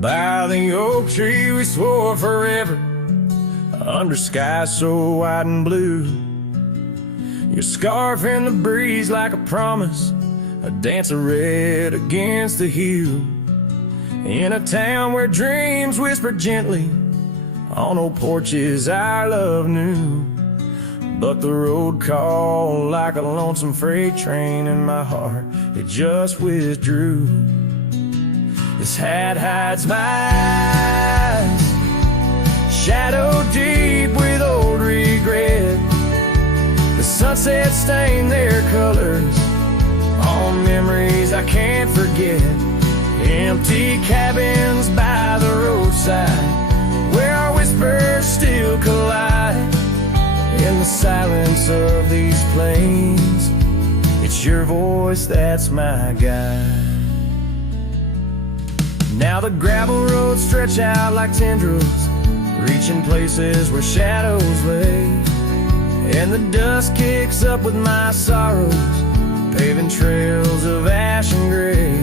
By the oak tree we swore forever, under skies so white and blue. Your scarf in the breeze like a promise, a dance of red against the hue. In a town where dreams whisper gently, on old porches our love knew. But the road called like a lonesome freight train, and my heart, it just withdrew. This hat hides my eyes, shadow deep with old regret. The sunset stained their colors on memories I can't forget. Empty cabins by the roadside, where our whispers still collide. In the silence of these plains, it's your voice that's my guide. Now the gravel roads stretch out like tendrils, reaching places where shadows lay. And the dust kicks up with my sorrows, paving trails of ash and gray.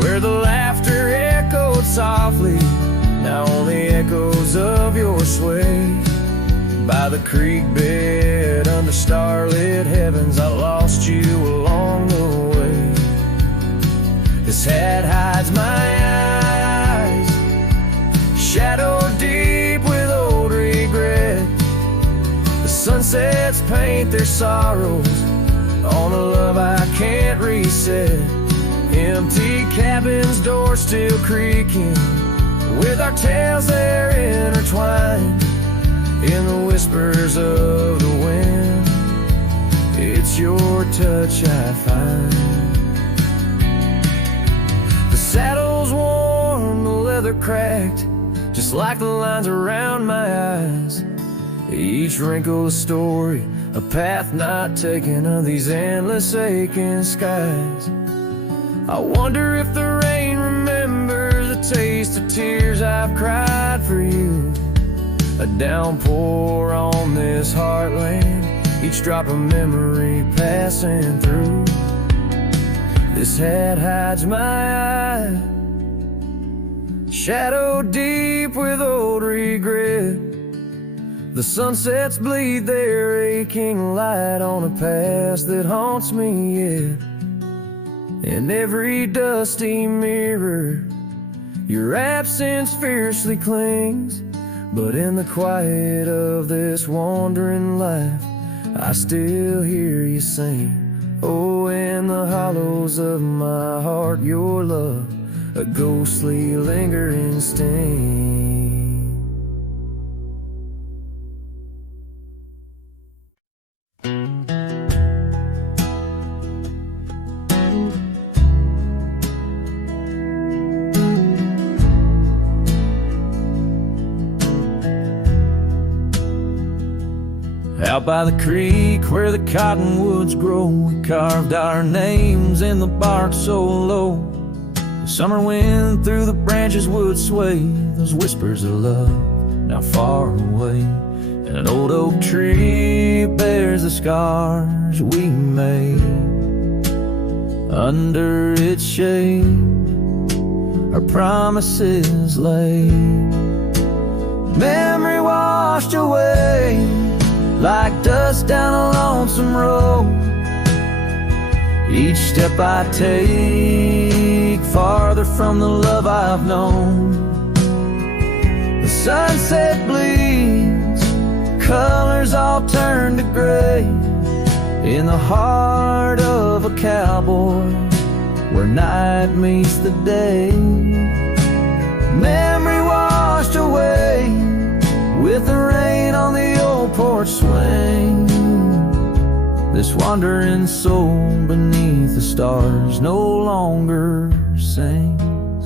Where the laughter echoed softly, now only echoes of your sway. By the creek bed under starlit heavens, I lost you along the way. This hat hides my eyes, shadow deep with old regret. The sunsets paint their sorrows on a love I can't reset. Empty cabins, doors still creaking, with our tales there intertwined. In the whispers of the wind, it's your touch I find. The saddle's worn, the leather cracked, just like the lines around my eyes. Each wrinkle a story, a path not taken of these endless aching skies. I wonder if the rain remembers the taste of tears I've cried for you. A downpour on this heartland, each drop a memory passing through. This hat hides my eye, shadow deep with old regret. The sunsets bleed their aching light on a past that haunts me yet. In every dusty mirror, your absence fiercely clings. But in the quiet of this wandering life, I still hear you sing. Oh, in the hollows of my heart, your love, a ghostly lingering sting. Out by the creek where the cottonwoods grow, we carved our names in the bark so low. The summer wind through the branches would sway those whispers of love now far away. And an old oak tree bears the scars we made. Under its shade our promises lay. Memory washed away like dust down a lonesome road. Each step I take farther from the love I've known. The sunset bleeds, colors all turn to gray. In the heart of a cowboy, where night meets the day. Memory washed away with the rain on the old porch swing. This wandering soul beneath the stars no longer sings.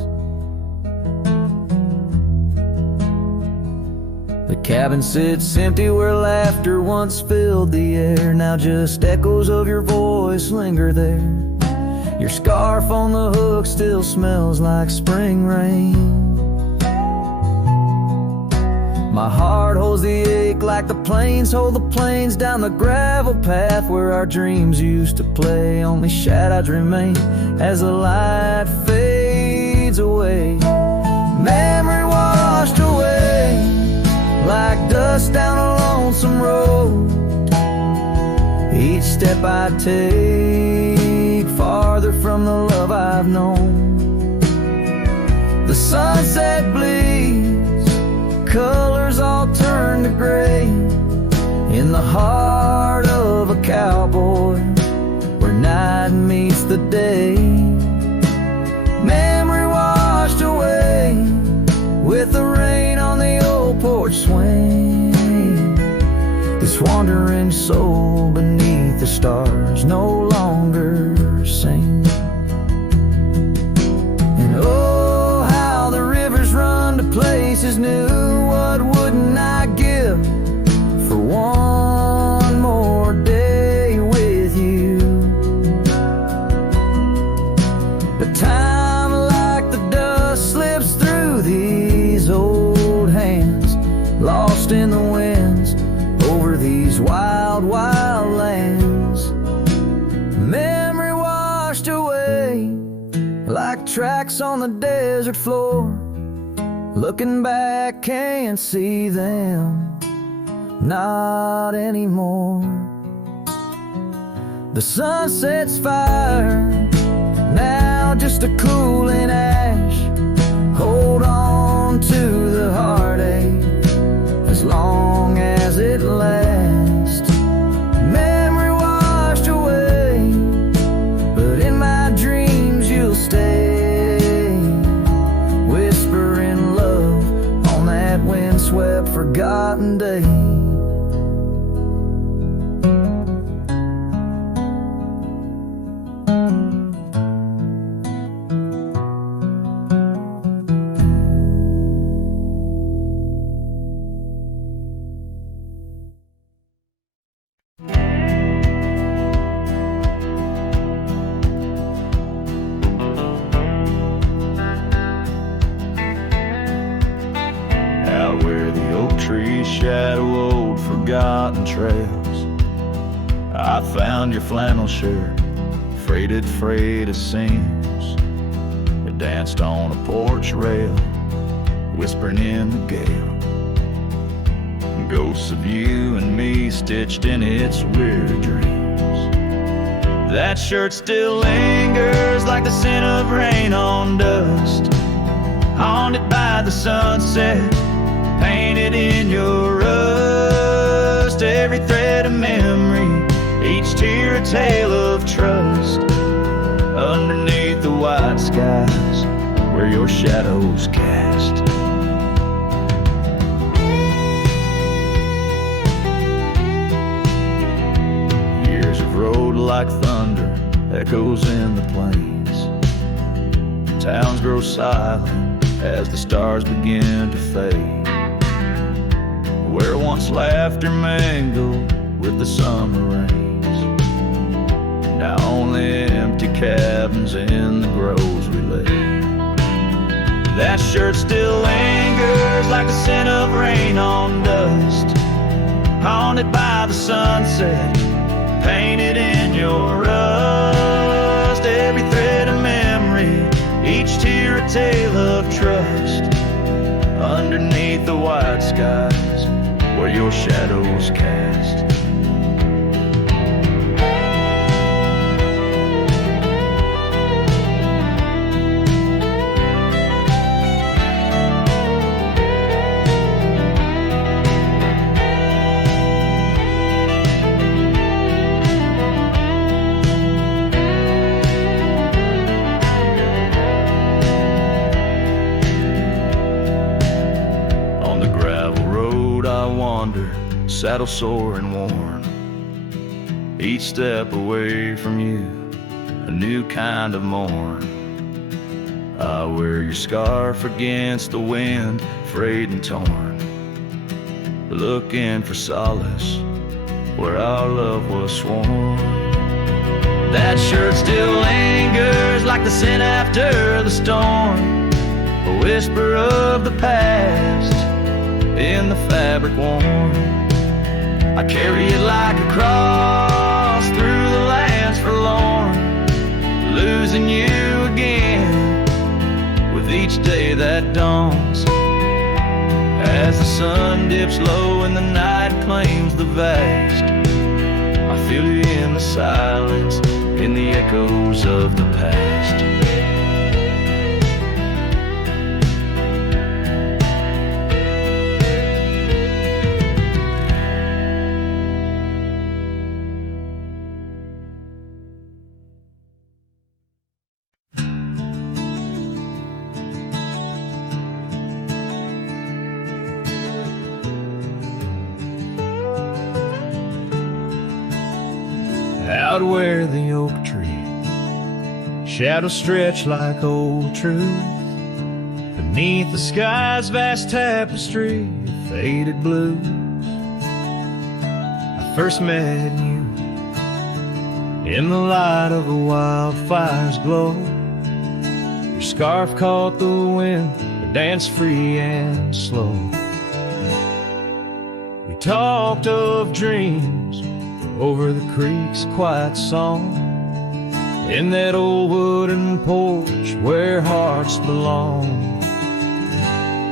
The cabin sits empty where laughter once filled the air. Now just echoes of your voice linger there. Your scarf on the hook still smells like spring rain. My heart holds the ache like the plains hold the plains down the gravel path where our dreams used to play. Only shadows remain as the light fades away. Memory washed away like dust down a lonesome road. Each step I take farther from the love I've known. The sunset bleeds, colors all turn to gray in the heart of a cowboy where night meets the day. Memory washed away with the rain on the old porch swing. This wandering soul beneath the stars no longer sing. And oh, how the rivers run to places new. What wouldn't I give for one more day with you? But time like the dust slips through these old hands, lost in the winds over these wild, wild lands. Memory washed away like tracks on the desert floor. Looking back, can't see them, not anymore. The sunset's fire, now just a cooling ash. Hold on to the heartache as long as it lasts. Memory washed away, but in my dreams you'll stay, whispering love on that windswept forgotten day. Out where the oak trees shadow old forgotten trails, I found your flannel shirt, freighted freight of seams. It danced on a porch rail, whispering in the gale. Ghosts of you and me stitched in its weird dreams. That shirt still lingers like the scent of rain on dust, haunted by the sunset, painted in your rust. Every thread of memory, each tear a tale of trust. Underneath the white skies where your shadows cast. Years of road like thunder echoes in the plains. Towns grow silent as the stars begin to fade. Where once laughter mingled with the summer rains, now only empty cabins in the groves we lay. That shirt still lingers like the scent of rain on dust, haunted by the sunset, painted in your rust. Every thread of memory, each tear a tale of trust. Underneath the white skies where your shadows cast. Saddle sore and worn, each step away from you, a new kind of morn. I wear your scarf against the wind, frayed and torn, looking for solace where our love was sworn. That shirt still lingers like the scent after the storm, a whisper of the past in the fabric worn. I carry it like a cross through the lands forlorn, losing you again with each day day that dawns as the sun dips low and the night claims the vast. I feel you in the silence, in the echoes of the past. Out where the oak tree shadows stretch like old truth, beneath the sky's vast tapestry of faded blues, I first met you in the light of a wildfire's glow. Your scarf caught the wind, but danced free and slow. We talked of dreams over the creek's quiet song, in that old wooden porch where hearts belong.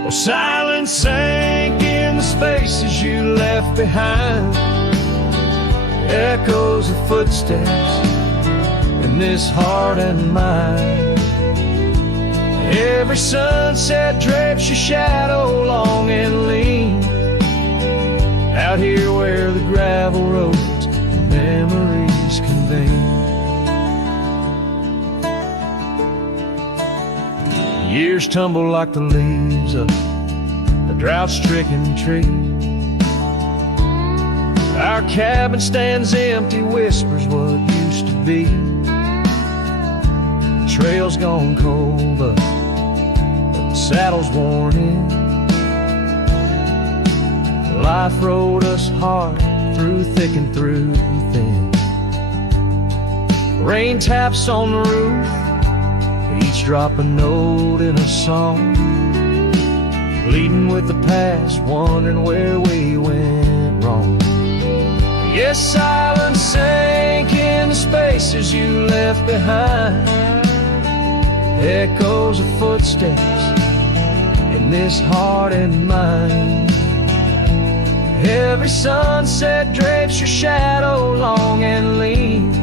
Well, silence sank in the spaces you left behind, echoes of footsteps in this heart and mind. Every sunset drapes your shadow long and lean, out here where the gravel roads memories convene. Years tumble like the leaves of a drought-stricken tree. Our cabin stands empty, whispers what used to be. The trail's gone cold, but the saddle's worn in. Life rode us hard through thick and through thin. Rain taps on the roof, each drop a note in a song, pleading with the past, wondering where we went wrong. Yes, silence sank in the spaces you left behind, echoes of footsteps in this heart and mind. Every sunset drapes your shadow long and lean,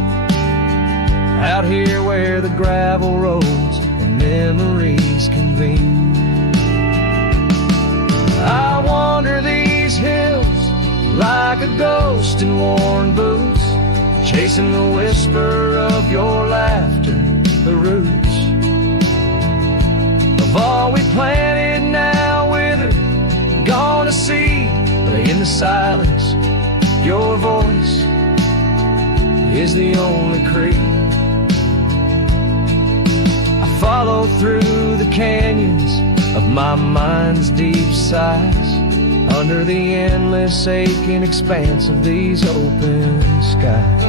out here where the gravel roads and memories convene. I wander these hills like a ghost in worn boots, chasing the whisper of your laughter, the roots of all we planted now withered, gone to seed. But in the silence, your voice is the only creed. I follow through the canyons of my mind's deep sighs, under the endless aching expanse of these open skies.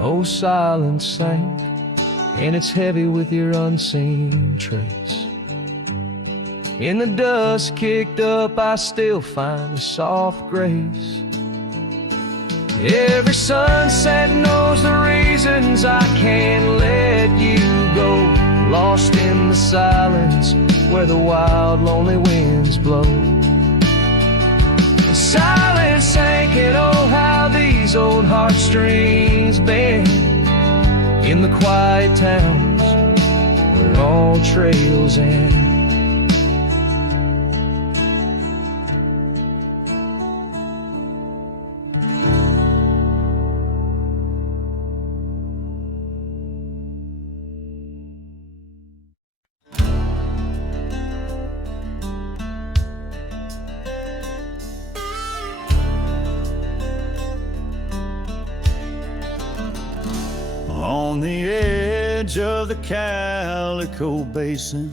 Oh, silence sank, and it's heavy with your unseen trace. In the dust kicked up, I still find a soft grace. Every sunset knows the reasons I can't let you go, lost in the silence where the wild, lonely winds blow. The silence sank, and oh, how these old heartstrings bend in the quiet towns where all trails end. On the edge of the Calico Basin,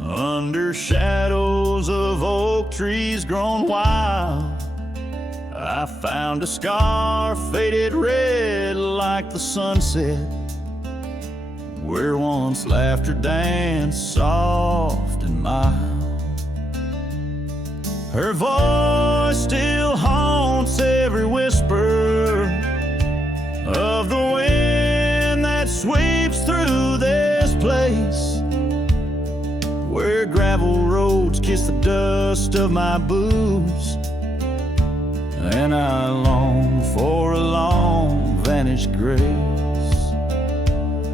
under shadows of oak trees grown wild, I found a scar faded red like the sunset, where once laughter danced soft and mild. Her voice still haunts every whisper of the wind that sweeps kiss the dust of my boots, and I long for a long vanished grace.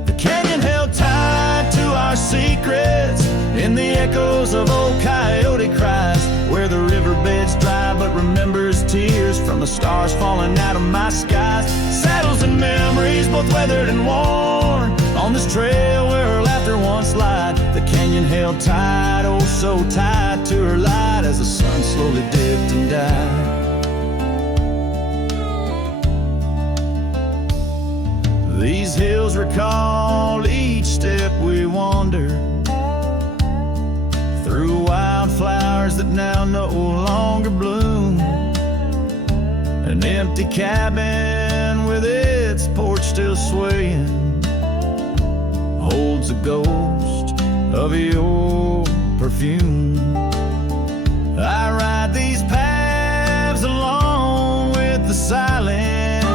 The canyon held tight to our secrets in the echoes of old coyote cries, where the riverbed's dry but remembers tears from the stars falling out of my skies. Saddles and memories both weathered and worn on this trail where her laughter once lied. The canyon held tight, oh so tight to her light, as the sun slowly dipped and died. These hills recall each step we wandered through wildflowers that now no longer bloom. An empty cabin with its porch still swaying holds a ghost of your perfume. I ride these paths along with the silence,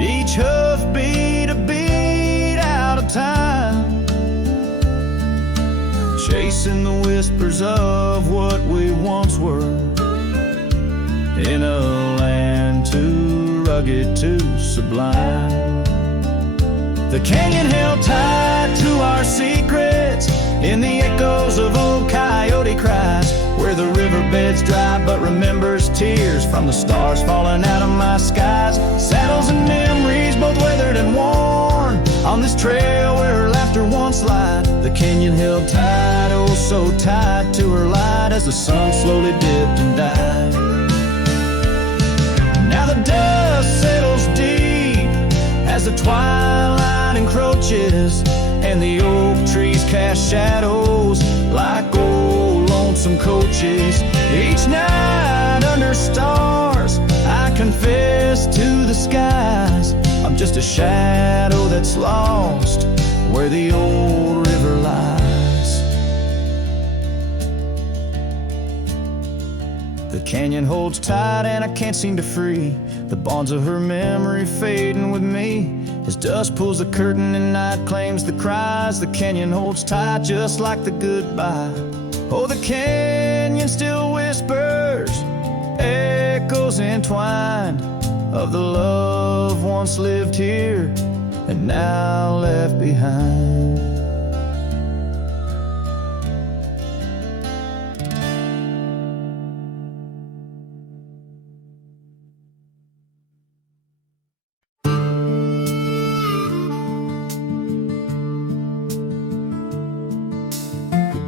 each hoof beat a beat out of time, chasing the whispers of what we once were, in a land too rugged, too sublime. The canyon held tight to our secrets in the echoes of old coyote cries, where the riverbed's dry but remembers tears from the stars falling out of my skies. Saddles and memories both weathered and worn on this trail where her laughter once lied. The canyon held tight, oh so tight to her light, as the sun slowly dipped and died. Now the dust settles deep as the twilight encroaches, and the oak trees cast shadows like old lonesome coaches. Each night under stars I confess to the skies, I'm just a shadow that's lost where the old river lies. The canyon holds tight and I can't seem to free the bonds of her memory fading with me. As dusk pulls the curtain and night claims the cries, the canyon holds tight just like the goodbye. Oh, the canyon still whispers, echoes entwined of the love once lived here and now left behind.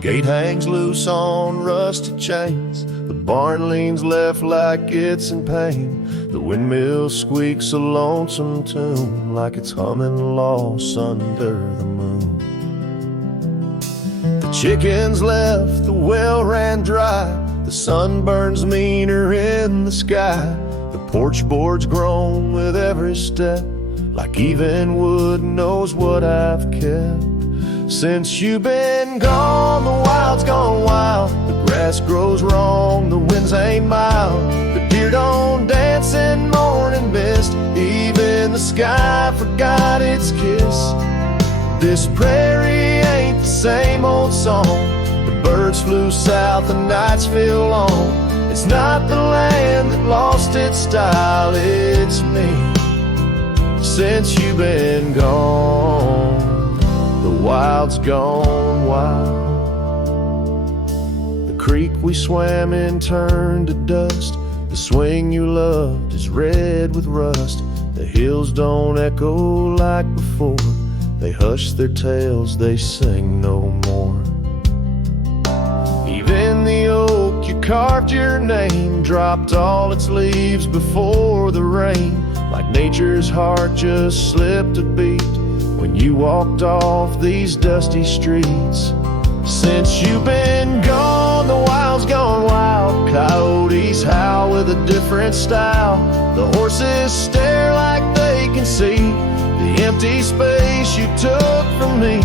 Gate hangs loose on rusted chains. The barn leans left like it's in pain. The windmill squeaks a lonesome tune, like it's humming lost under the moon. The chickens left, the well ran dry. The sun burns meaner in the sky. The porch board's grown with every step, like even wood knows what I've kept. Since you've been gone, the wild's gone wild. The grass grows wrong, the winds ain't mild. The deer don't dance in morning mist. Even the sky forgot its kiss. This prairie ain't the same old song. The birds flew south, the nights feel long. It's not the land that lost its style, it's me. Since you've been gone, the wild's gone wild. The creek we swam in turned to dust. The swing you loved is red with rust. The hills don't echo like before. They hush their tales, they sing no more. Even the oak you carved your name dropped all its leaves before the rain, like nature's heart just slipped a beat when you walked off these dusty streets. Since you've been gone, the wild's gone wild. Coyotes howl with a different style. The horses stare like they can see the empty space you took from me.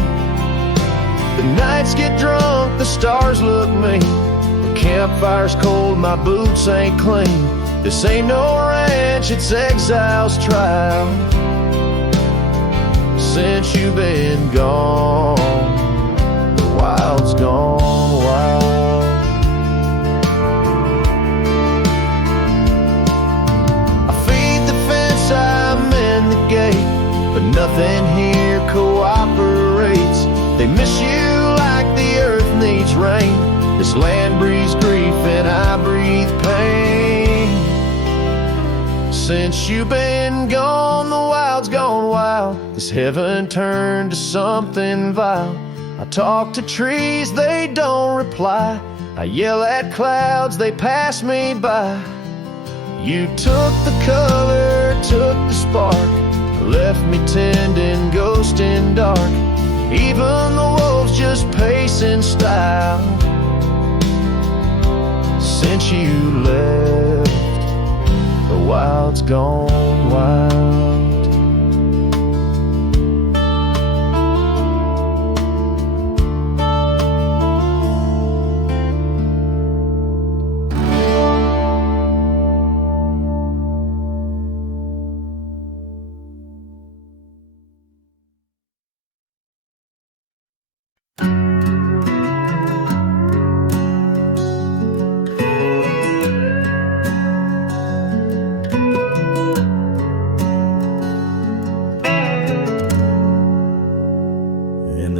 The nights get drunk, the stars look mean. The campfire's cold, my boots ain't clean. This ain't no ranch, it's exile's trial. Since you've been gone, the wild's gone wild. nothing here cooperates. They miss you like the earth needs rain. This land breathes grief and I breathe pain. Since you've been gone, the wild's gone wild. This heaven turned to something vile. I talk to trees, they don't reply. I yell at clouds, they pass me by. You took the color, took the spark, left me tending ghost in dark. Even the wolves just pace in style. Since you left, the wild's gone wild.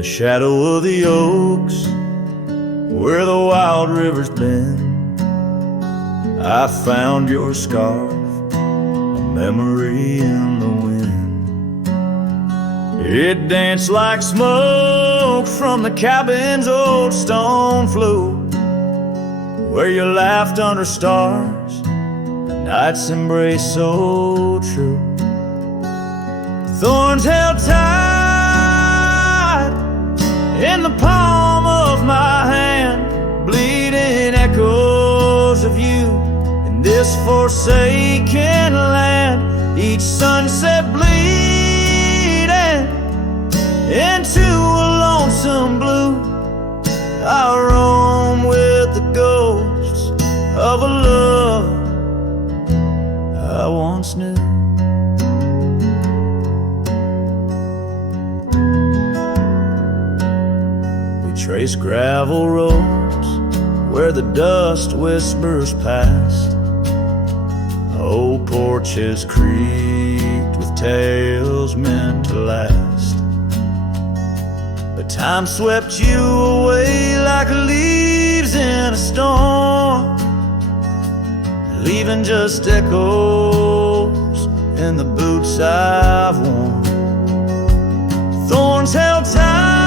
Shadow of the oaks, where the wild river's been, I found your scarf, a memory in the wind. It danced like smoke from the cabin's old stone floor, where you laughed under stars, a night's embrace so true. Thorns held tight in the palm of my hand, bleeding echoes of you in this forsaken land. Each sunset bleeding into a lonesome blue. I roam with the ghosts of a love I once knew. Trace gravel roads where the dust whispers past. Old porches creaked with tales meant to last. But time swept you away like leaves in a storm, leaving just echoes in the boots I've worn. Thorns held tight,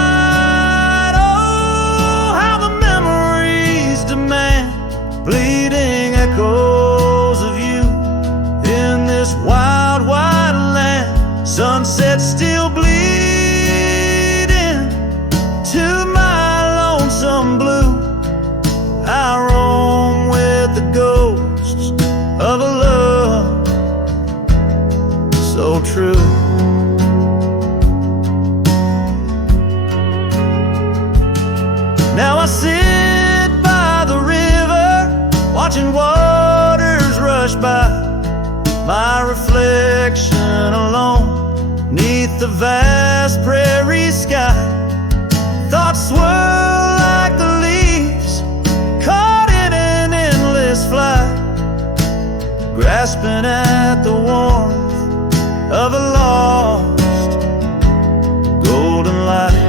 bleeding echoes of you in this wild, wide land. Sunset still bleeding to my lonesome blue. I roam with the ghosts of a love so true. Now I sit by the river, watching waters rush by, my reflection alone 'neath the vast prairie sky. Thoughts swirl like the leaves caught in an endless flight, grasping at the warmth of a lost golden light.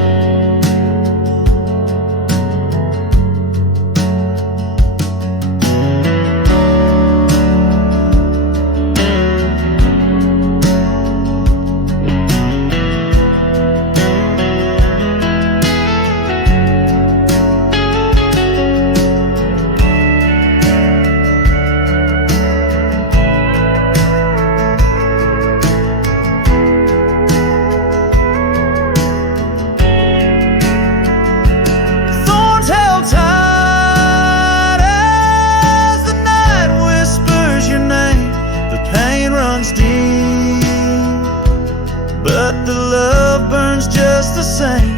The same.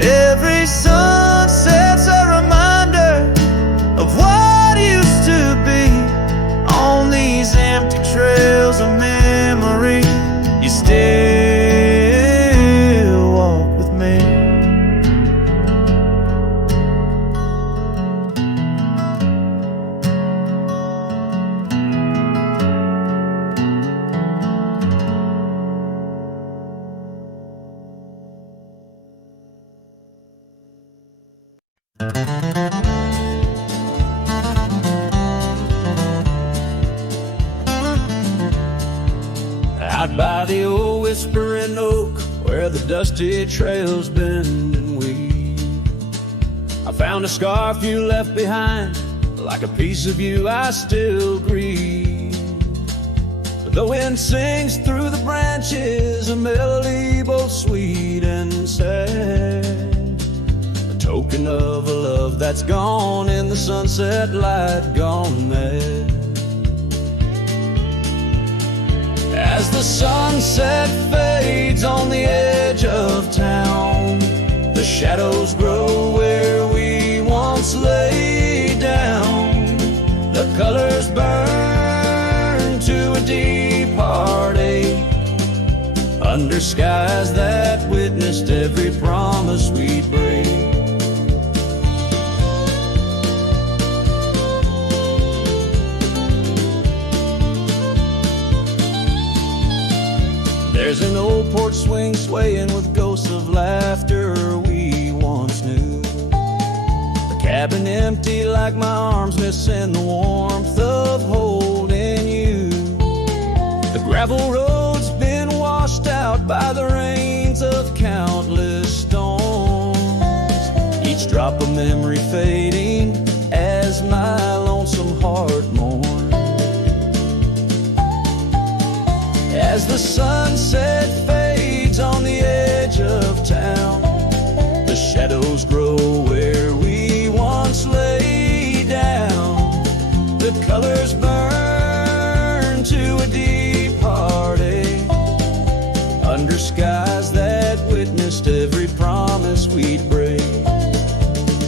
Every sunset's a reminder of what used to be. On these empty trails of memory, you still walk with me. Out by the old whispering oak, where the dusty trails bend and weave, I found a scarf you left behind. Like a piece of you I still grieve. But the wind sings through the branches, a melody both sweet and sad, a token of a love that's gone in the sunset light, gone mad. As the sunset fades on the edge of town, the shadows grow where we once lay down. The colors burn to a deep heartache, under skies that witnessed every promise we'd break. There's an old porch swing swaying with ghosts of laughter we once knew. The cabin empty like my arms missing the warmth of holding you. The gravel road's been washed out by the rains of countless storms, each drop of memory fading as my lonesome heart mourns. As the sunset fades on the edge of town, the shadows grow where we once lay down. The colors burn to a deep heartache, under skies that witnessed every promise we'd break.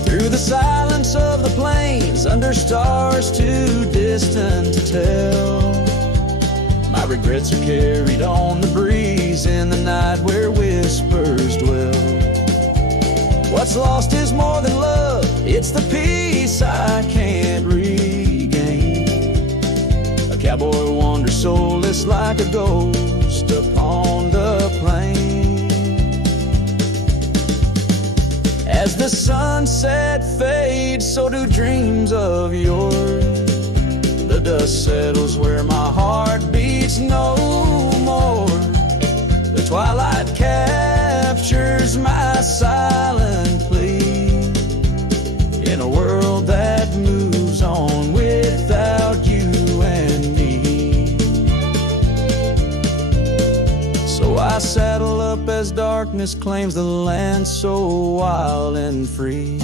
Through the silence of the plains, under stars too distant to tell, my regrets are carried on the breeze in the night where whispers dwell. What's lost is more than love, it's the peace I can't regain. A cowboy wanders soulless like a ghost upon the plain. As the sunset fades, so do dreams of yours. The dust settles where my heart beats no more. The twilight captures my silent plea, in a world that moves on without you and me. So I saddle up as darkness claims the land so wild and free,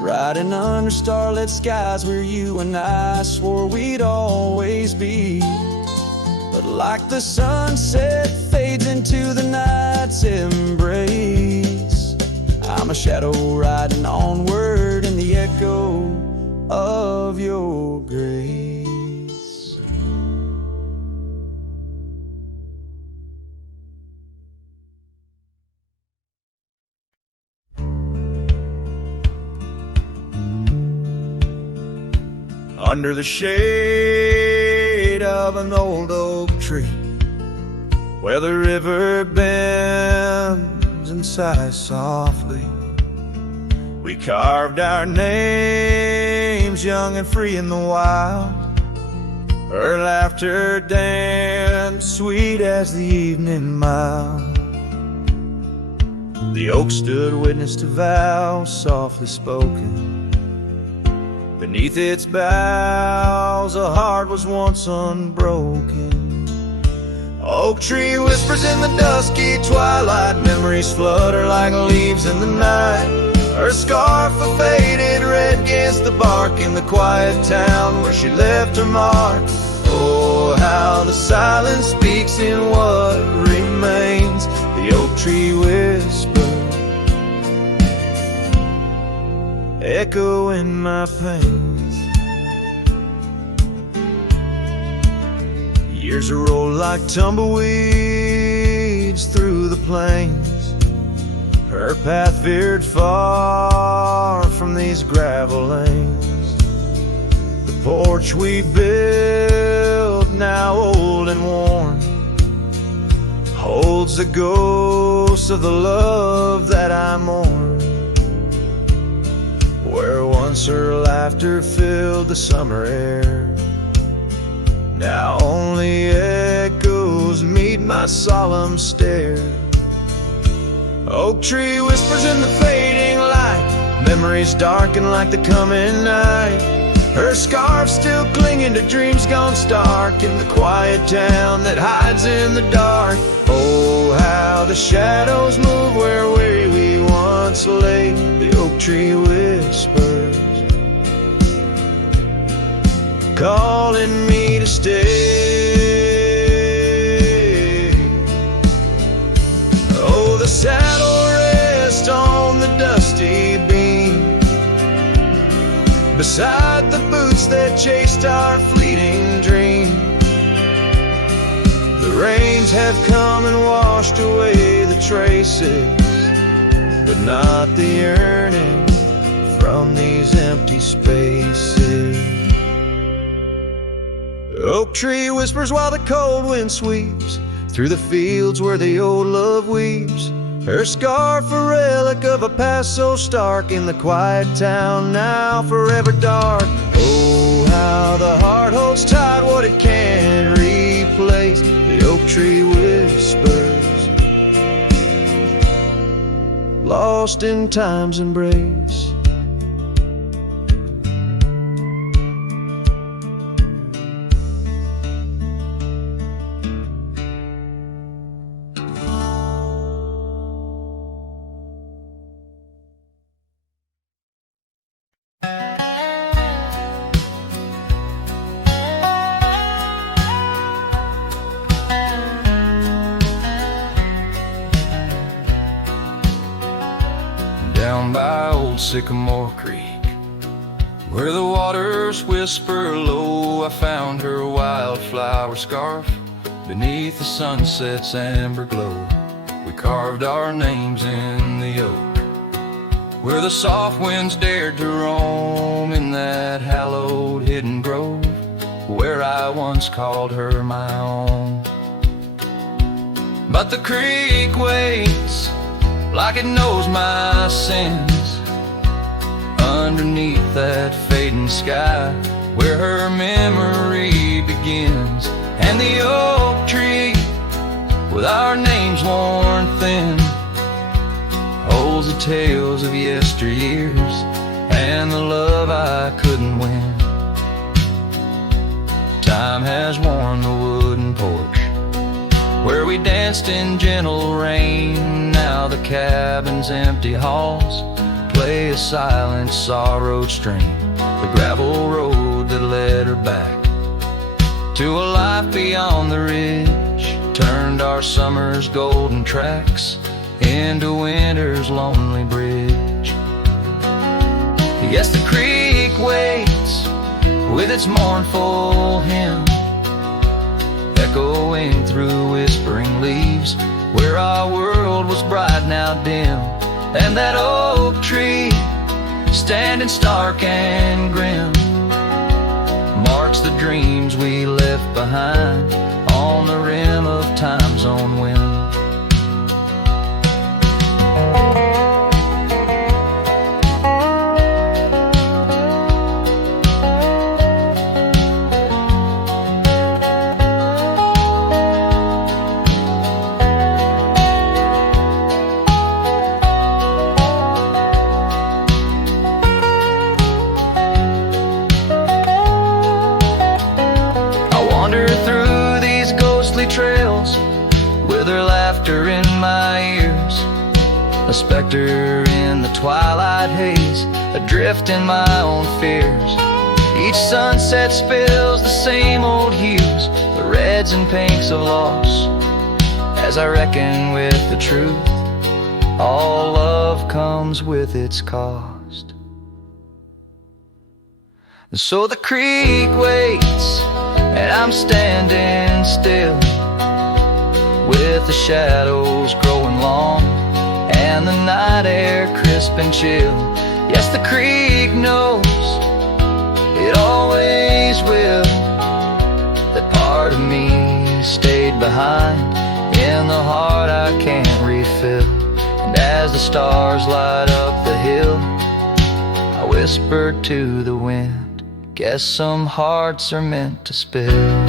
riding under starlit skies where you and I swore we'd always be. But like the sunset fades into the night's embrace, I'm a shadow riding onward in the echo of your grace. Under the shade of an old oak tree, where the river bends and sighs softly, we carved our names young and free in the wild. Her laughter danced sweet as the evening mild. The oak stood witness to vows softly spoken. Beneath its boughs a heart was once unbroken. Oak tree whispers in the dusky twilight, memories flutter like leaves in the night. Her scarf a faded red against the bark in the quiet town where she left her mark. Oh, how the silence speaks in what remains. The oak tree whisper, echo in my pains. Years roll like tumbleweeds through the plains. Her path veered far from these gravel lanes. The porch we built, now old and worn, holds the ghost of the love that I mourn. Where once her laughter filled the summer air, now only echoes my solemn stare. Oak tree whispers in the fading light, memories darken like the coming night. Her scarf still clinging to dreams gone stark in the quiet town that hides in the dark. Oh, how the shadows move where we once lay. The oak tree whispers, calling me to stay. Oh, the saddle rests on the dusty beam, beside the boots that chased our fleeting dream. The rains have come and washed away the traces, but not the yearning from these empty spaces. The oak tree whispers while the cold wind sweeps through the fields where the old love weeps. Her scarf a relic of a past so stark in the quiet town now forever dark. Oh, how the heart holds tight what it can't replace. The oak tree whispers, lost in time's embrace. Down by old Sycamore Creek, where the waters whisper low, I found her wildflower scarf beneath the sunset's amber glow. We carved our names in the oak, where the soft winds dared to roam, in that hallowed hidden grove, where I once called her my own. But the creek waits like it knows my sins, underneath that fading sky, where her memory begins. And the oak tree, with our names worn thin, holds the tales of yesteryears and the love I couldn't win. Time has worn the wooden porch where we danced in gentle rain. Now the cabin's empty halls play a silent sorrowed strain. The gravel road that led her back to a life beyond the ridge turned our summer's golden tracks into winter's lonely bridge. Yes, the creek waits with its mournful hymn, echoing through whispering leaves, where our world was bright now dim. And that oak tree, standing stark and grim, marks the dreams we left behind on the rim of time's own wind. Trails with her laughter in my ears, a specter in the twilight haze, adrift in my own fears. Each sunset spills the same old hues, the reds and pinks of loss, as I reckon with the truth, all love comes with its cost. And so the creek waits and I'm standing still, with the shadows growing long and the night air crisp and chill. Yes, the creek knows, it always will, that part of me stayed behind in the heart I can't refill. And as the stars light up the hill, I whispered to the wind, guess some hearts are meant to spill.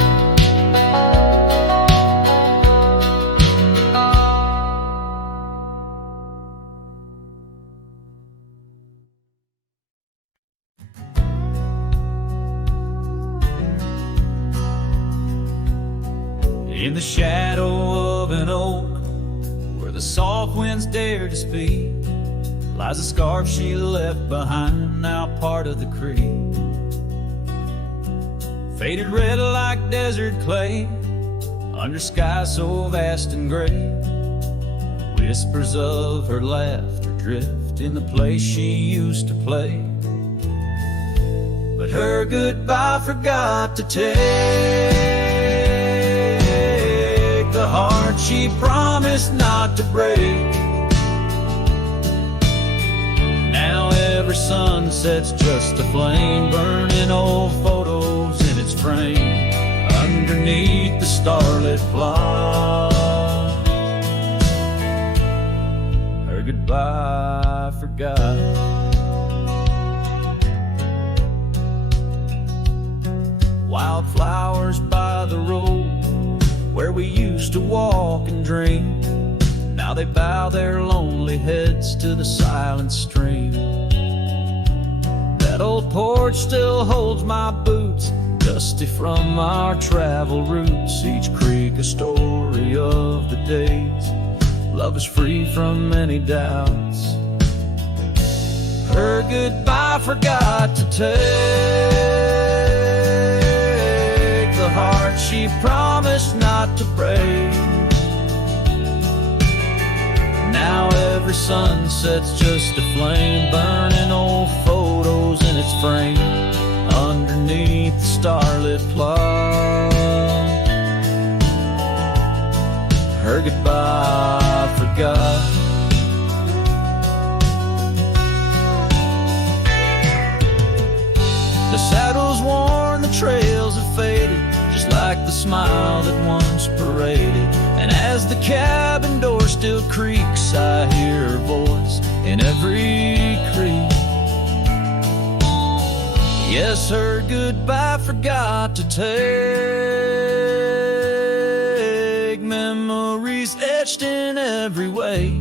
In the shadow of an oak, where the soft winds dare to speak, lies a scarf she left behind, now part of the creek. Faded red like desert clay, under skies so vast and gray. Whispers of her laughter drift in the place she used to play. But her goodbye forgot to take the heart she promised not to break. Now every sunset's just a flame, burning old photos in its frame underneath the starlit plot. Her goodbye forgot. Wildflowers by the road where we used to walk and dream, now they bow their lonely heads to the silent stream. That old porch still holds my boots, dusty from our travel routes. Each creek a story of the days love is free from any doubts. Her goodbye forgot to take the heart she promised not to break. Now every sunset's just a flame, burning old photos in its frame underneath the starlit plot. Her goodbye forgot. The saddle's worn, the trails have faded, just like the smile that once paraded. And as the cabin door still creaks, I hear her voice in every creak. Yes, her goodbye forgot to take memories etched in every way.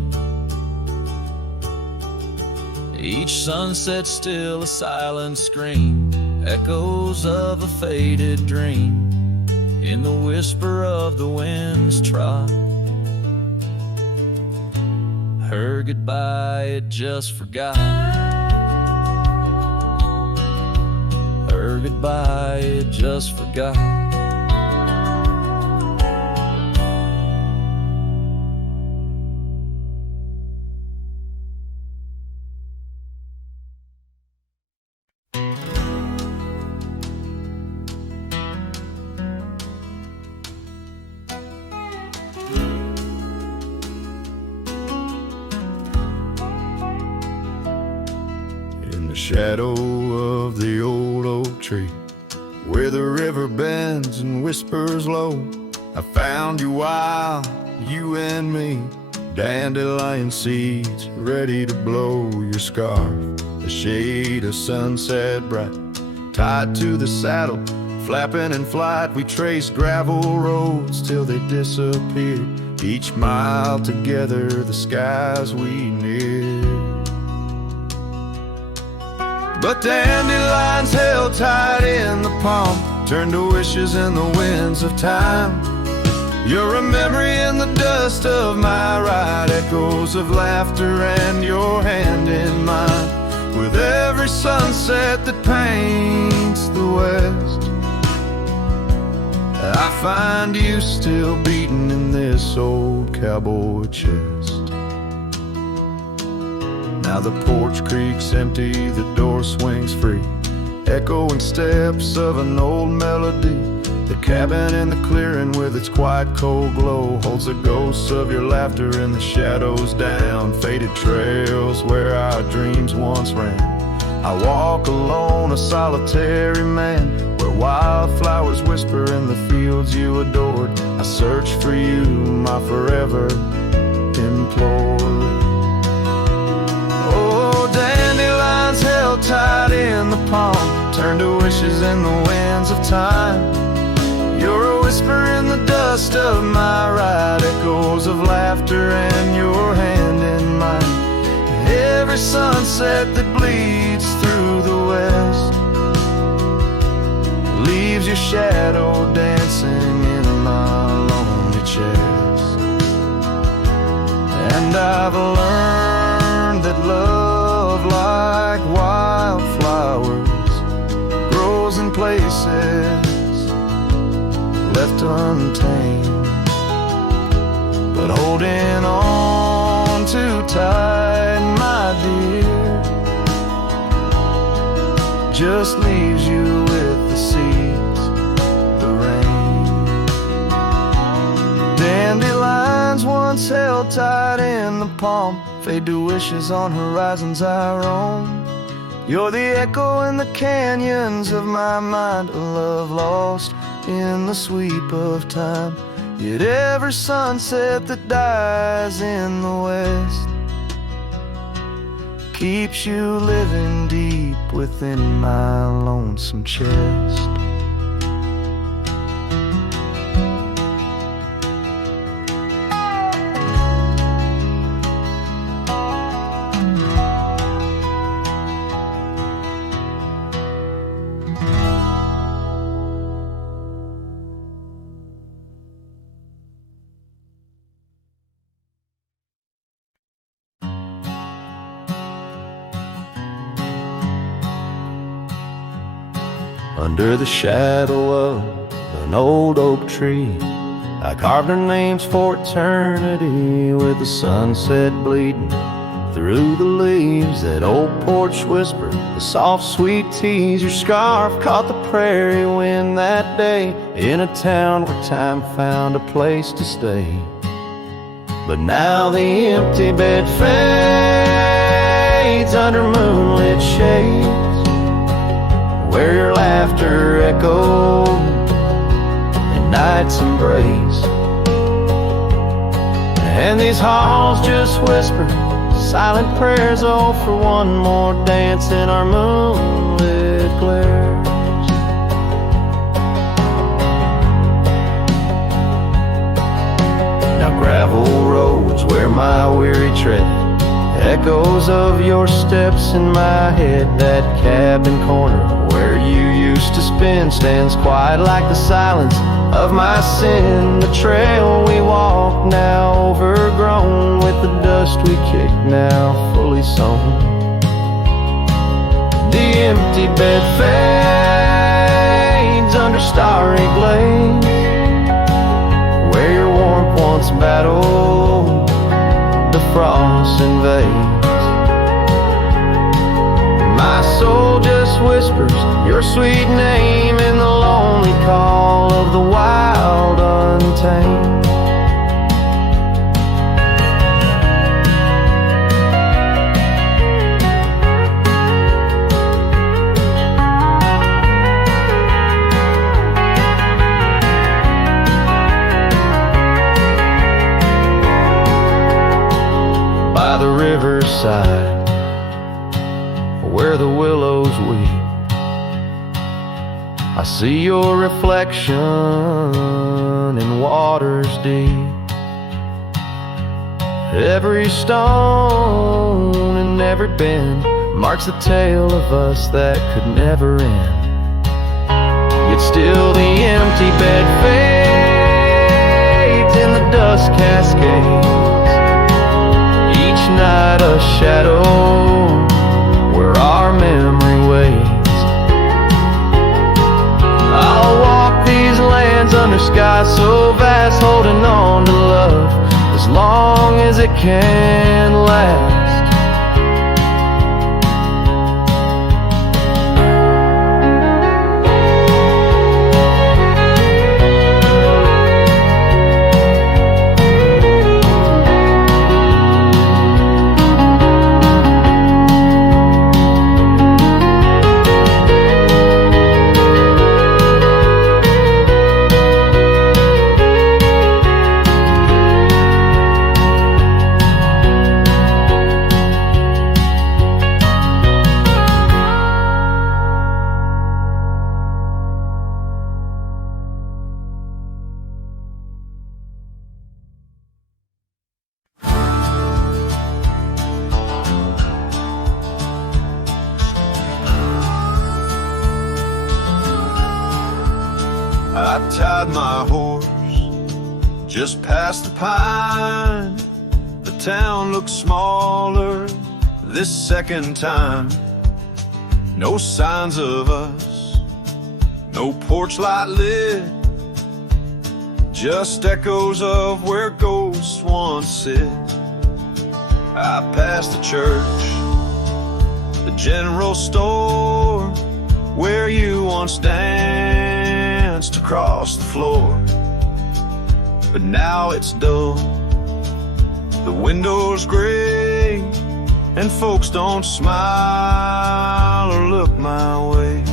Each sunset still a silent scream, echoes of a faded dream in the whisper of the wind's trot. Her goodbye it just forgot. Her goodbye it just forgot. Shadow of the old oak tree, where the river bends and whispers low, I found you while you and me, dandelion seeds ready to blow. Your scarf, a shade of sunset bright, tied to the saddle, flapping in flight. We traced gravel roads till they disappeared, each mile together the skies we neared. But dandelions held tight in the palm turned to wishes in the winds of time. You're a memory in the dust of my ride, echoes of laughter and your hand in mine. With every sunset that paints the west, I find you still beating in this old cowboy chest. Now the porch creaks empty, the door swings free, echoing steps of an old melody. The cabin in the clearing with its quiet cold glow holds the ghosts of your laughter in the shadows down faded trails where our dreams once ran. I walk alone, a solitary man, where wildflowers whisper in the fields you adored. I search for you, my forever implored. Dandelions held tight in the palm turn to wishes in the winds of time. You're a whisper in the dust of my ride, echoes of laughter and your hand in mine. Every sunset that bleeds through the west leaves your shadow dancing in my lonely left untamed, but holding on too tight, my dear, just leaves you with the seeds, the rain. Dandelions once held tight in the palm fade to wishes on horizons I roam. You're the echo in the canyons of my mind, a love lost in the sweep of time. Yet every sunset that dies in the west keeps you living deep within my lonesome chest. Under the shadow of an old oak tree, I carved our names for eternity, with the sunset bleeding through the leaves. That old porch whisper, the soft sweet tease. Your scarf caught the prairie wind that day, in a town where time found a place to stay. But now the empty bed fades under moonlit shades, where your laughter echoed in night's embrace. And these halls just whisper silent prayers, oh, for one more dance in our moonlit glares. Now gravel roads where my weary tread, echoes of your steps in my head. That cabin corner where you used to spend stands quiet like the silence of my sin. The trail we walk now overgrown, with the dust we kick now fully sown. The empty bed fades under starry glades, where your warmth once battled the frost invades. My soul just whispers your sweet name in the lonely call of the wild untamed. By the riverside, where the willows weep, I see your reflection in waters deep. Every stone and every bend marks the tale of us that could never end. Yet still the empty bed fades in the dust cascades, each night a shadow where our memory waits. I'll walk these lands under skies so vast, holding on to love as long as it can last. I tied my horse just past the pine. The town looks smaller this second time. No signs of us, no porch light lit, just echoes of where ghosts once sit. I passed the church, the general store, where you once danced across the floor. But now it's dull, the window's gray, and folks don't smile or look my way.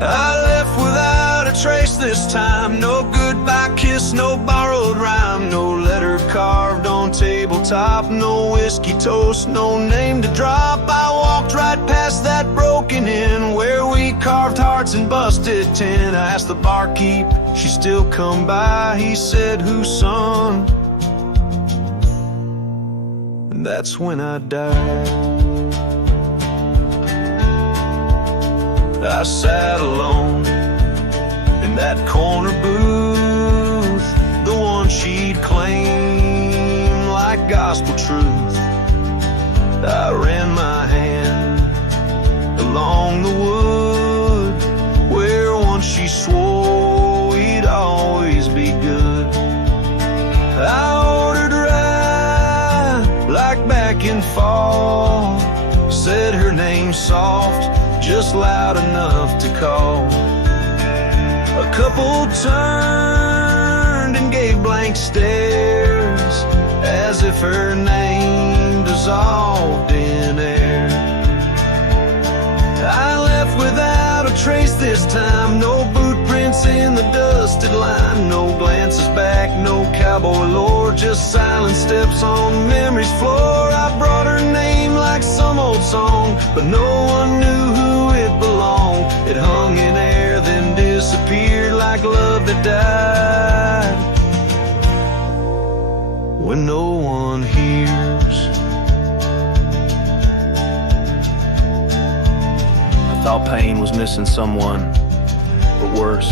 I left without a trace this time. No goodbye kiss, no borrowed rhyme, no letter carved on tabletop, no whiskey toast, no name to drop. I walked right past that broken inn where we carved hearts and busted tin. I asked the barkeep, she still come by. He said, whose son? And that's when I died. I sat alone in that corner booth, the one she'd claim like gospel truth. I ran my hand along the wood where once she swore we'd always be good. I ordered rye like back in fall, said her name soft, just loud enough to call. A couple turned and gave blank stares as if her name dissolved in air. I left without a trace this time, no boot prints in the dusted line, no glances back, no cowboy lore, just silent steps on memory's floor. I brought her name like some old song, but no one knew who it belonged. It hung in air, then disappeared like love that died when no one hears. I thought pain was missing someone, but worse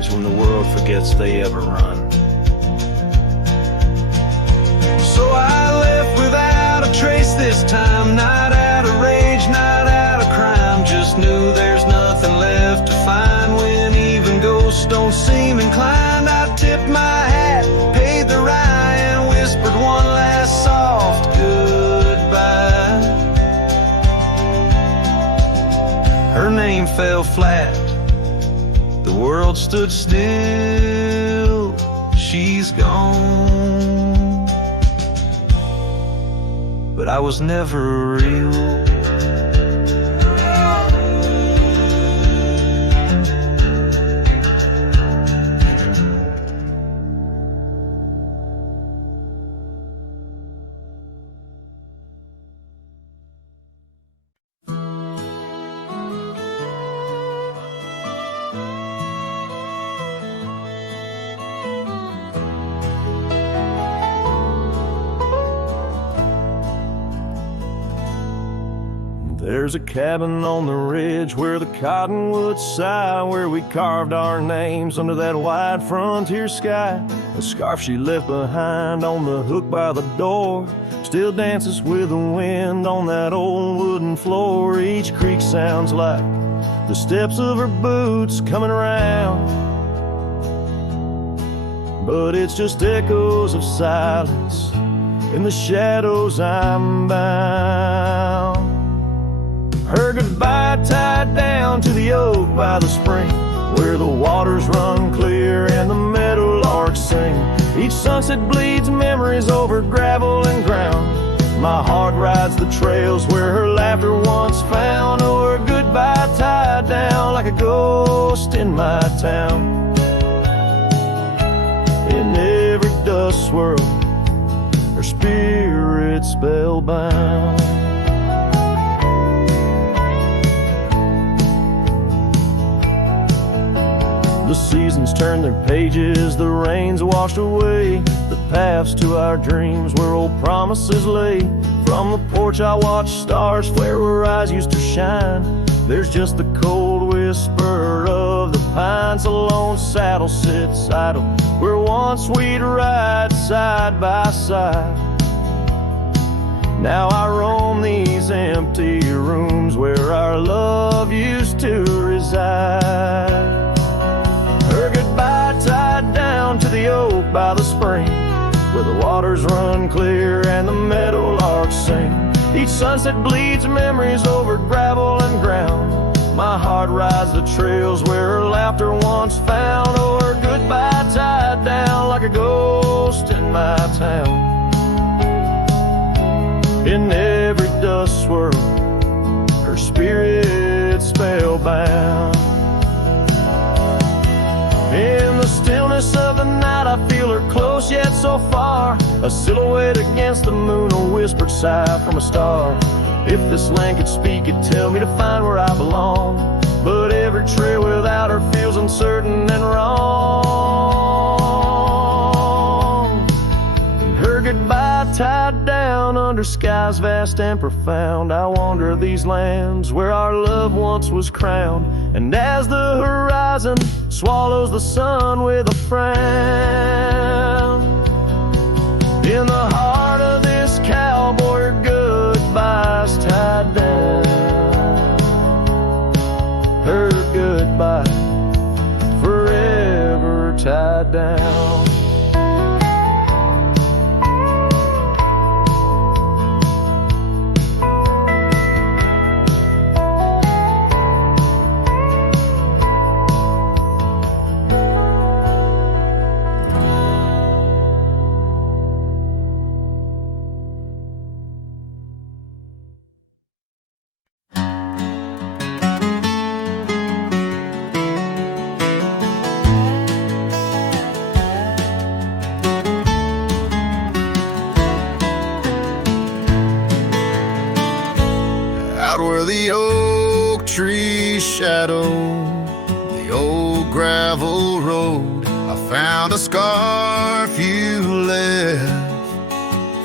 is when the world forgets they ever run. So I left without a trace this time, not out of rage, not out of crime, just knew there's nothing left to find when even ghosts don't seem inclined. I tipped my hat, paid the rye, and whispered one last soft goodbye. Her name fell flat, the world stood still, she's gone, but I was never real. There's a cabin on the ridge where the cottonwoods sigh, where we carved our names under that wide frontier sky. A scarf she left behind on the hook by the door still dances with the wind on that old wooden floor. Each creak sounds like the steps of her boots coming around, but it's just echoes of silence in the shadows I'm bound. Her goodbye tied down to the oak by the spring, where the waters run clear and the meadowlarks sing. Each sunset bleeds memories over gravel and ground. My heart rides the trails where her laughter once found. Oh, her goodbye tied down like a ghost in my town. In every dust swirl, her spirit spellbound. The seasons turn their pages, the rains washed away the paths to our dreams where old promises lay. From the porch I watch stars flare where eyes used to shine. There's just the cold whisper of the pines. A lone saddle sits idle where once we'd ride side by side. Now I roam these empty rooms where our love used to reside. Her goodbye by the spring, where the waters run clear and the meadowlarks sing. Each sunset bleeds memories over gravel and ground. My heart rides the trails where her laughter once found. Oh, her goodbye tied down like a ghost in my town. In every dust swirl, her spirit spellbound. In the stillness of the night, I feel her close yet so far, a silhouette against the moon, a whispered sigh from a star. If this land could speak, it'd tell me to find where I belong. But every trail without her feels uncertain and wrong. And her goodbye tied down under skies vast and profound, I wander these lands where our love once was crowned. And as the horizon swallows the sun with a frown, in the heart of this cowboy, her goodbye's tied down. Her goodbye forever tied down. Out where the oak trees shadow the old gravel road, I found a scarf you left,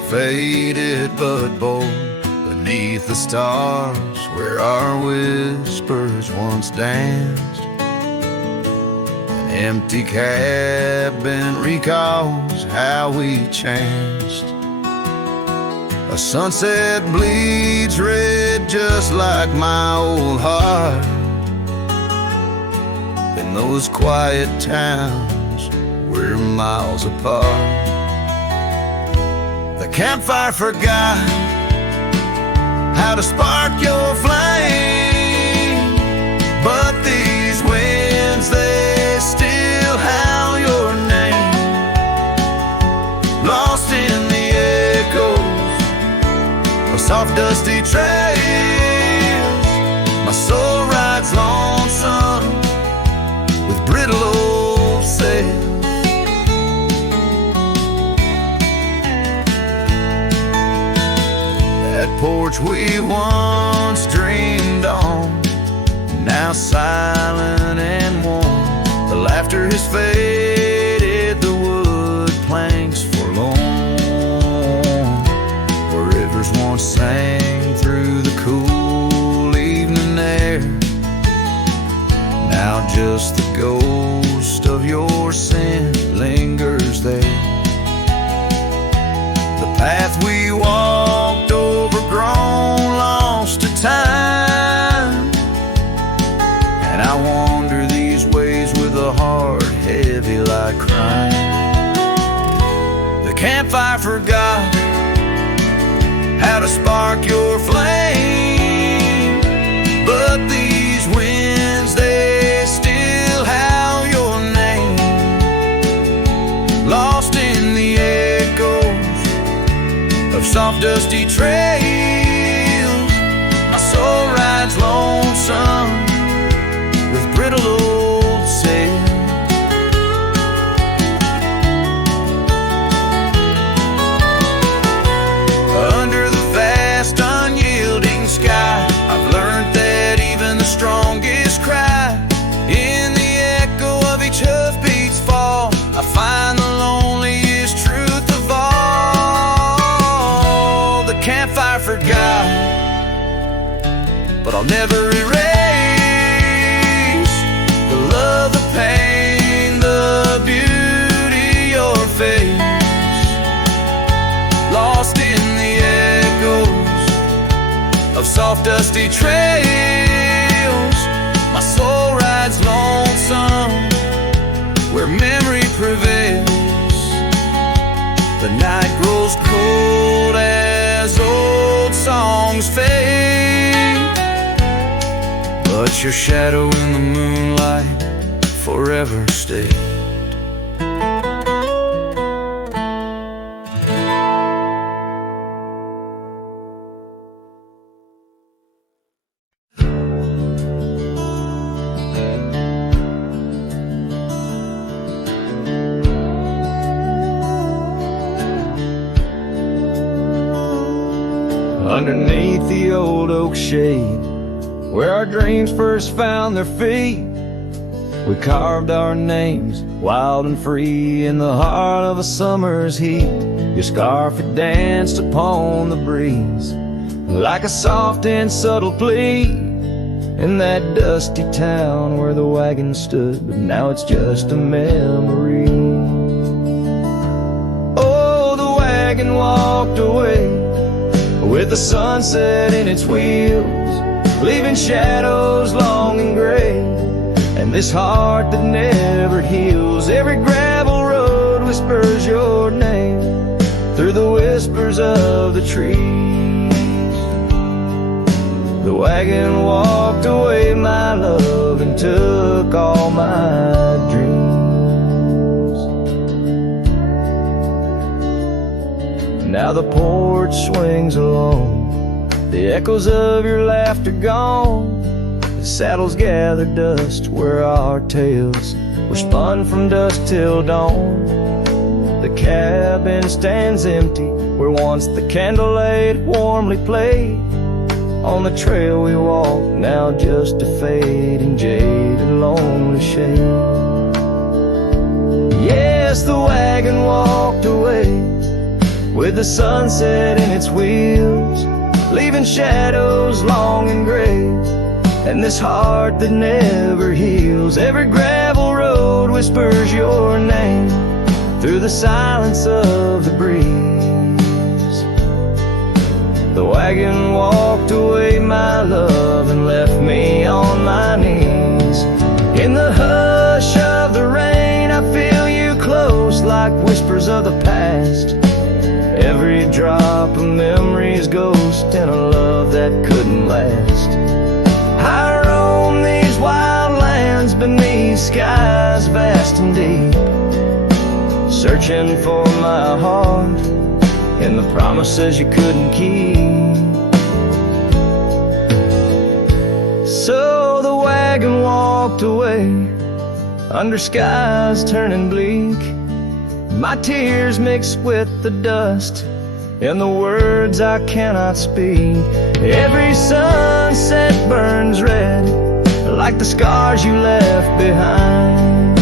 faded but bold, beneath the stars where our whispers once danced. An empty cabin recalls how we chanced. A sunset bleeds red just like my old heart. In those quiet towns we're miles apart. The campfire forgot how to spark your flame, but these winds, they still howl your name. Lost in the echoes of soft dusty trails, my soul rides lonesome with brittle old sails. That porch we once dreamed on, now silent and warm. The laughter has faded, the wood planks forlorn. Where rivers once sang through the cool evening air, now just the ghost of your sin lingers there. The path we walked, overgrown, lost to time, and I wander these ways with a heart heavy like crime. The campfire forgot how to spark your flame, but these winds, they still howl your name. Lost in the echoes of soft dusty trails, my soul rides lonesome with brittle old sails. Under the vast unyielding sky, I've learned that even the strongest cry, in the echo of each hoofbeat's fall, I find the loneliest truth of all. The campfire forgot, but I'll never erase the love, the pain, the beauty, your face. Lost in the echoes of soft dusty trails, my soul rides lonesome where memory prevails. things fade, but your shadow in the moonlight forever stayed. Underneath the old oak shade, where our dreams first found their feet, we carved our names, wild and free, in the heart of a summer's heat. Your scarf had danced upon the breeze, like a soft and subtle plea, in that dusty town where the wagon stood, but now it's just a memory. Oh, the wagon walked away with the sunset in its wheels, leaving shadows long and gray, and this heart that never heals. Every gravel road whispers your name through the whispers of the trees. The wagon walked away, my love, and took all my dreams. Now the porch swings alone, the echoes of your laughter gone. The saddles gather dust where our tales were spun from dusk till dawn. The cabin stands empty where once the candlelight warmly played. On the trail we walk, now just a fading jaded lonely shade. Yes, the wagon walked away with the sunset in its wheels, leaving shadows long and gray, and this heart that never heals. Every gravel road whispers your name through the silence of the breeze. The wagon walked away, my love, and left me on my knees. In the hush of the rain, I feel you close like whispers of the past. Every drop of memory's ghost in a love that couldn't last. I roam these wild lands beneath skies vast and deep, searching for my heart in the promises you couldn't keep. So the wagon walked away under skies turning bleak. My tears mixed with the dust in the words I cannot speak. Every sunset burns red like the scars you left behind.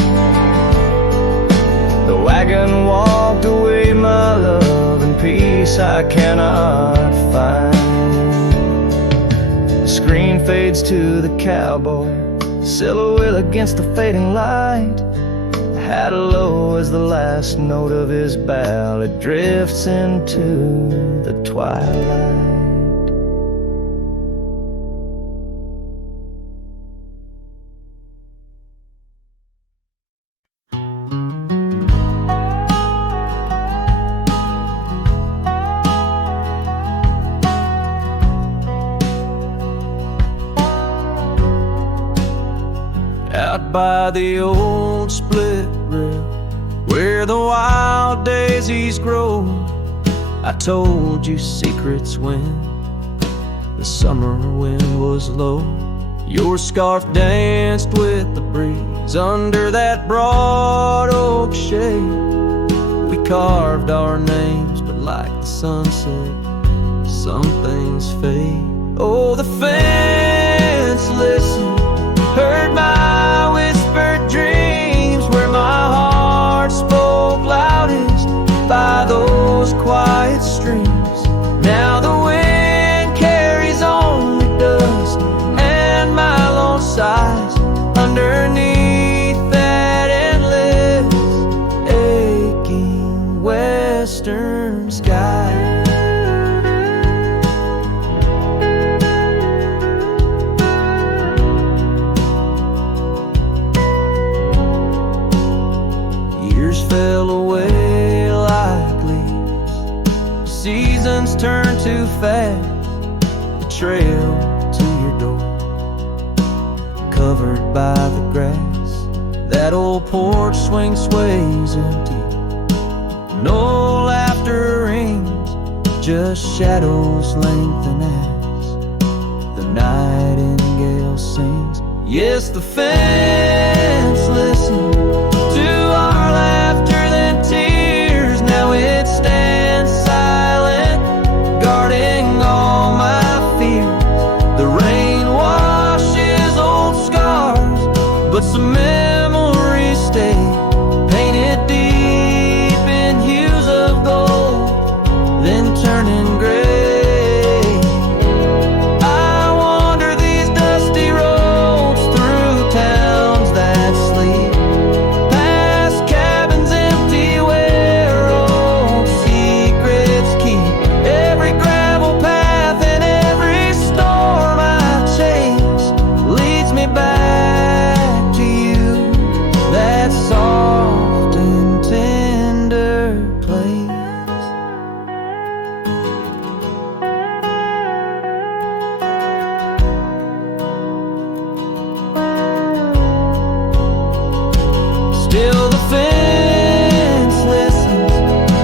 The wagon walked away, my love, and peace I cannot find. The screen fades to the cowboy, silhouette against the fading light. Had low as the last note of his ballad drifts into the twilight. Out by the old split rail where the wild daisies grow, I told you secrets when the summer wind was low. Your scarf danced with the breeze under that broad oak shade. We carved our names, but like the sunset, some things fade. Oh, the fence listened, heard my whispered dreams, where my heart spoke loudest by those quiet streams. Now the wind carries only dust and my lone sighs underneath that endless aching western sky. Fell away like leaves, seasons turn too fast, trail to your door, covered by the grass. That old porch swing sways empty, no laughter rings, just shadows lengthen as the nightingale sings. Yes, the fence listens to our laughter then tears. Now it stands silent, guarding all my fears. The rain washes old scars, but some memories stay, painted deep in hues of gold, then turning gray. Still the fence listens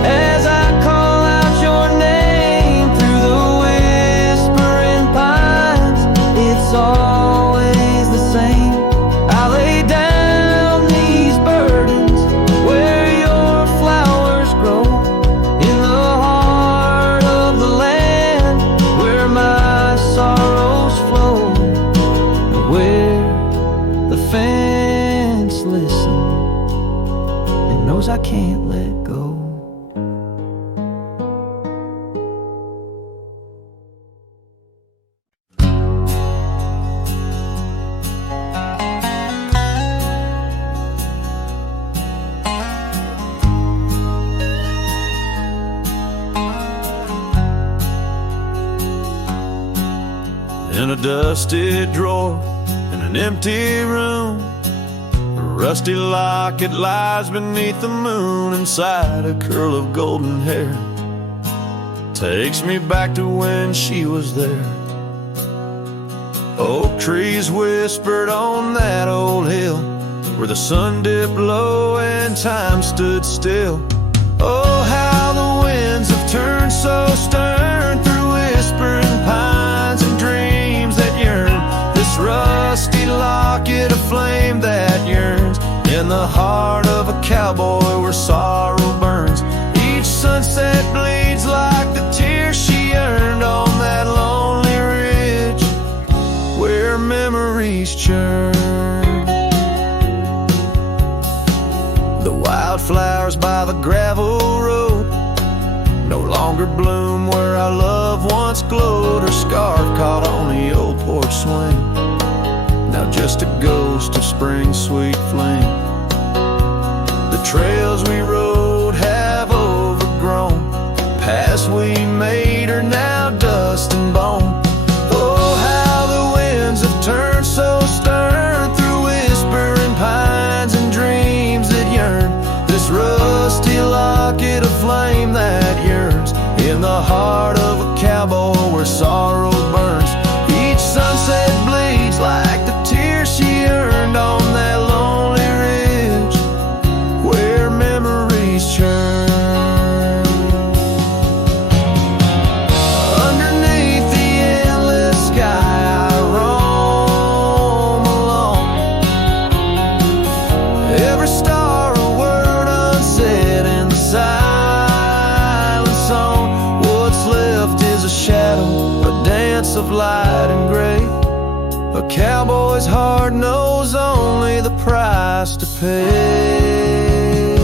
as I call out your name through the whispering pines. It's always the same. I lay down these burdens where your flowers grow, in the heart of the land where my sorrows flow, and where the fence listens, knows I can't let go. In a dusty drawer in an empty room, a rusty locket lies beneath the moon. Inside a curl of golden hair takes me back to when she was there. Oak trees whispered on that old hill where the sun dipped low and time stood still. Oh, how the winds have turned so stern through whispering pines and dreams that yearn. This rusty locket of flame that yearns in the heart of a cowboy where sorrow burns. Each sunset bleeds like the tears she earned on that lonely ridge where memories churn. The wildflowers by the gravel road no longer bloom where our love once glowed. Her scarf caught on the old porch swing, now just a ghost of spring's sweet flame. The trails we rode have overgrown, paths we made are now dust and bone. Oh, how the winds have turned so stern through whispering pines and dreams that yearn. This rusty locket of flame that yearns in the heart of a cowboy where sorrow burns. Each sunset bleeds like the tears she earned on that lonely ridge where memories churn. Underneath the endless sky I roam alone, every star a word unsaid in the silent song. What's left is a shadow, a dance of light and gray. A cowboy's heart knows only the price to pay.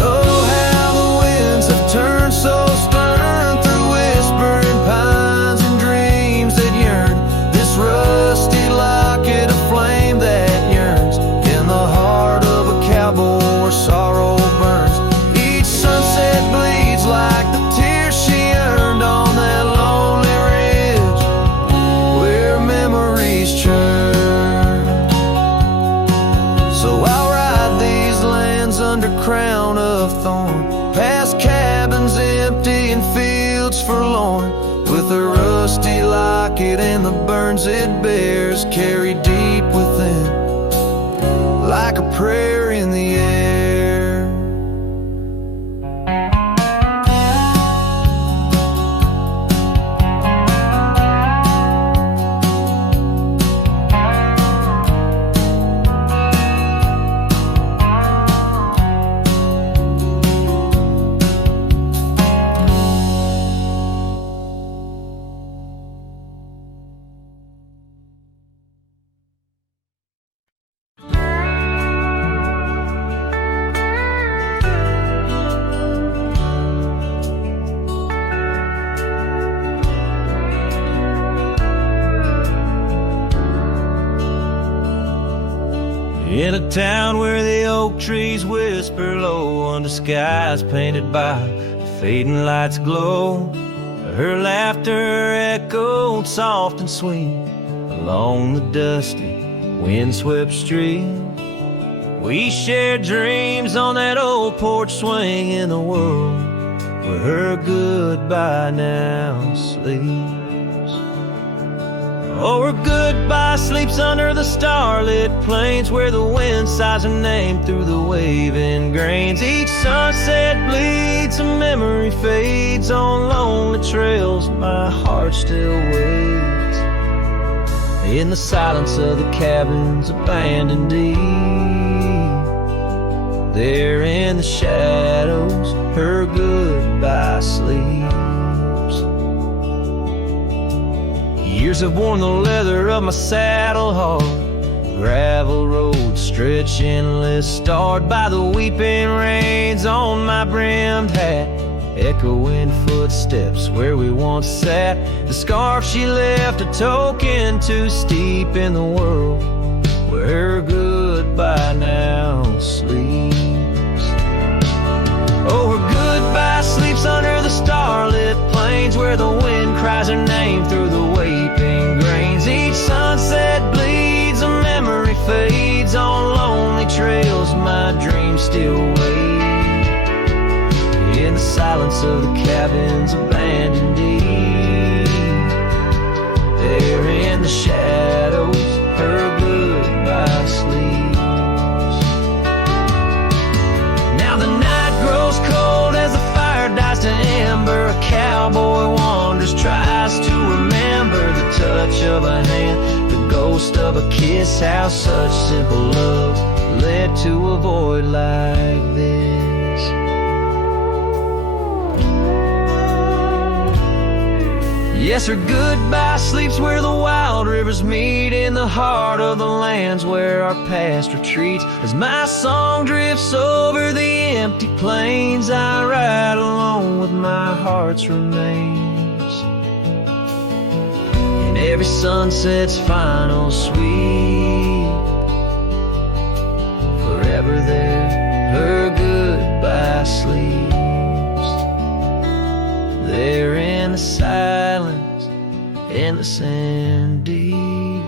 Oh, how the winds have turned so stern through whispering pines and dreams that yearn. This rusty locket of flame that yearns in the heart of a cowboy where sorrow burns. Each sunset bleeds like the tears she earned on that lonely ridge where memories churn. So I'll ride these lands under crown of thorn, past cabins empty and fields forlorn, with a it and the burns it bears carry deep within, like a prayer in the air. In a town where the oak trees whisper low under skies painted by fading lights glow, her laughter echoed soft and sweet along the dusty windswept street. We shared dreams on that old porch swing in a world where her goodbye now sleeps. Oh, her goodbye sleeps under the starlit plains where the wind sighs her name through the waving grains. Each sunset bleeds, a memory fades on lonely trails. My heart still waits in the silence of the cabins abandoned deep. There in the shadows, her goodbye sleeps. Years have worn the leather of my saddle hard, gravel roads stretch endless, starred by the weeping rains on my brimmed hat, echoing footsteps where we once sat. The scarf she left a token too steep in the world where her goodbye now sleeps. Oh, her goodbye sleeps under the starlit plains where the wind cries her name through the weeping grains. Each sunset bleeds, a memory fades on lonely trails. My dreams still wait in the silence of the cabins abandoned deep. There in the shadows, her goodbye sleeps. Now the night grows cold as the fire dies to ember. A cowboy wanders, tries to remember the touch of a hand, the ghost of a kiss, how such simple love led to a void like this. Yes, her goodbye sleeps where the wild rivers meet, in the heart of the lands where our past retreats. As my song drifts over the empty plains, I ride alone with my heart's remains. In every sunset's final sweep, forever there, her goodbye sleeps. There in the silence, in the sand deep,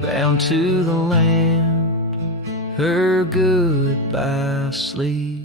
bound to the land, her goodbye sleep.